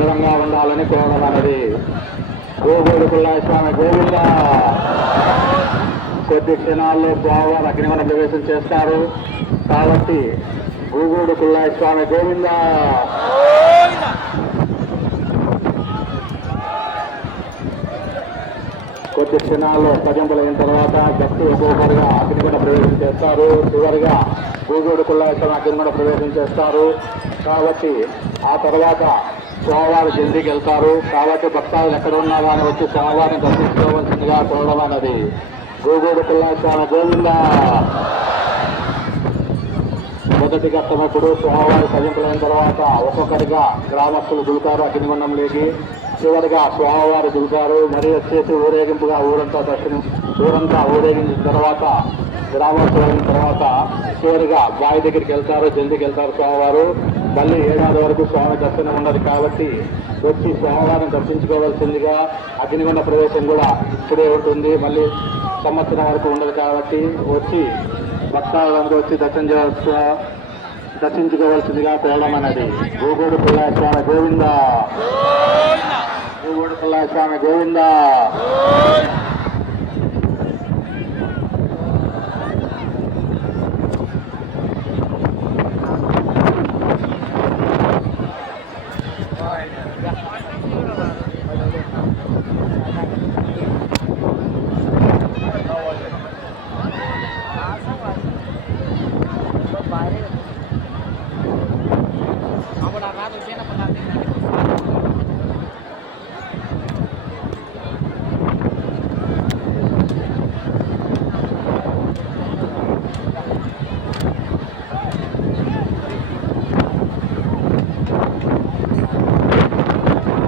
దూరంగా ఉండాలని కోరడం అనేది గోగోడు పుల్లయ్య స్వామి గోవింద. కొద్ది క్షణాల్లో స్వామివారు అగ్నిమన ప్రవేశం చేస్తారు కాబట్టి గోగోడు పుల్లయ్య స్వామి గోవింద. కొద్ది క్షణాల్లో భజంపులైన తర్వాత భక్తులు ఒక్కొక్కరుగా అగ్నిగుండ ప్రవేశం చేస్తారు. చివరిగా గోగోడు పుల్లయ్య స్వామి అగ్నిగుండ ప్రవేశం చేస్తారు కాబట్టి ఆ తర్వాత స్వామివారు జల్దీకి వెళ్తారు. కాబట్టి భక్తాదులు ఎక్కడ ఉన్నా కానీ వచ్చి స్వామివారిని దర్శించుకోవాల్సిందిగా కోరడం అన్నది గోగోడు పుల్లయ్య స్వామి గోవింద. మొదటి ఘట్టమప్పుడు స్వామివారి భజంపులైన తర్వాత ఒక్కొక్కటిగా గ్రామస్తులు దులుతారు అగ్నిగుండంలోకి. చివరిగా స్వామివారు దులుతారు. మరి వచ్చేసి ఊరేగింపుగా ఊరంతా ఊరేగించిన తర్వాత గ్రామస్తులైన తర్వాత చివరిగా బావి దగ్గరికి వెళ్తారు, జల్దీకి వెళ్తారు స్వామివారు. మళ్ళీ ఏడాది వరకు స్వామి దర్శనం ఉండదు కాబట్టి వచ్చి స్వామివారిని దర్శించుకోవాల్సిందిగా అగ్నిగుండ ప్రవేశం కూడా ఇక్కడే ఉంటుంది. మళ్ళీ సంవత్సరం వరకు ఉండదు కాబట్టి వచ్చి భక్తాదులందరూ వచ్చి దర్శించుకోవాల్సిందిగా కోరడం అనేది గోగోడు పుల్లయ్య స్వామి గోవింద. గోగోడు పుల్లయ్య స్వామి గోవింద.